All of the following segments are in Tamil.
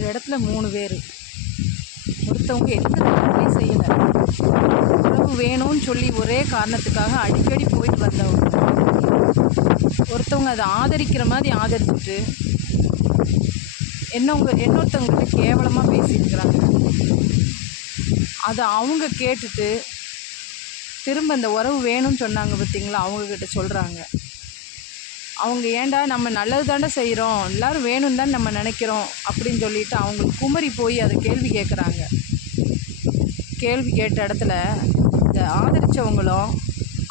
அவங்க இடத்துல 3 பேர். ஒருத்தவங்க எந்த தவறையும் செய்யலை. உறவு வேணும்னு சொல்லி ஒரே காரணத்துக்காக அடிக்கடி போயிட்டு வந்தவங்க. ஒருத்தவங்க அதை ஆதரிக்கிற மாதிரி ஆதரிச்சுட்டு இன்னொருத்தவங்ககிட்ட கேவலமாக பேசியிருக்கிறாங்க. அதை அவங்க கேட்டுட்டு திரும்ப இந்த உறவு வேணும்னு சொன்னாங்க பார்த்தீங்களா, அவங்கக்கிட்ட சொல்கிறாங்க. அவங்க ஏண்டா நம்ம நல்லது தாண்டா செய்கிறோம், எல்லோரும் வேணும் தான் நம்ம நினைக்கிறோம் அப்படின்னு சொல்லிட்டு அவங்களுக்கு குமரி போய் அதை கேள்வி கேட்குறாங்க. கேள்வி கேட்ட இடத்துல இந்த ஆதரித்தவங்களும்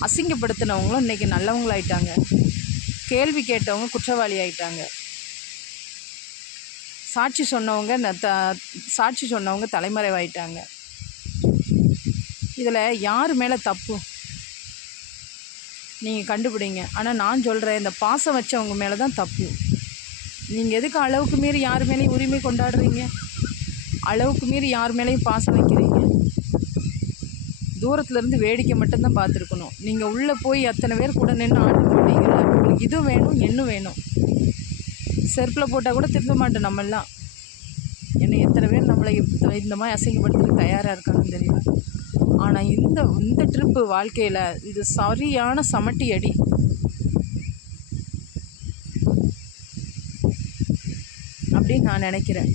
அசிங்கப்படுத்தினவங்களும் இன்றைக்கி நல்லவங்களாயிட்டாங்க. கேள்வி கேட்டவங்க குற்றவாளி ஆயிட்டாங்க. சாட்சி சொன்னவங்க தலைமறைவாயிட்டாங்க. இதில் யார் மேலே தப்பு நீங்கள் கண்டுபிடிங்க. ஆனால் நான் சொல்கிறேன், இந்த பாசம் வச்சவங்க மேலே தான் தப்பு. நீங்கள் எதுக்கு அளவுக்கு மீறி யார் மேலேயும் உரிமை கொண்டாடுறீங்க? அளவுக்கு மீறி யார் மேலேயும் பாசம் வைக்கிறீங்க? தூரத்துலேருந்து வேடிக்கை மட்டும்தான் பார்த்துருக்கணும். நீங்கள் உள்ளே போய் அத்தனை பேர் கூட நின்று ஆட்டு போட்டீங்கன்னா உங்களுக்கு இதுவும் வேணும் இன்னும் வேணும். செருப்பில் போட்டால் கூட திரும்ப மாட்டோம் நம்மெல்லாம். ஏன்னா எத்தனை பேர் நம்மளை இந்த மாதிரி அசிங்கப்படுத்துறதுக்கு தயாராக இருக்காங்கன்னு தெரியல. ஆனால் இந்த ட்ரிப்பு வாழ்க்கையில் இது சரியான சமட்டி அடி. அப்படின்னு நான் நினைக்கிறேன்.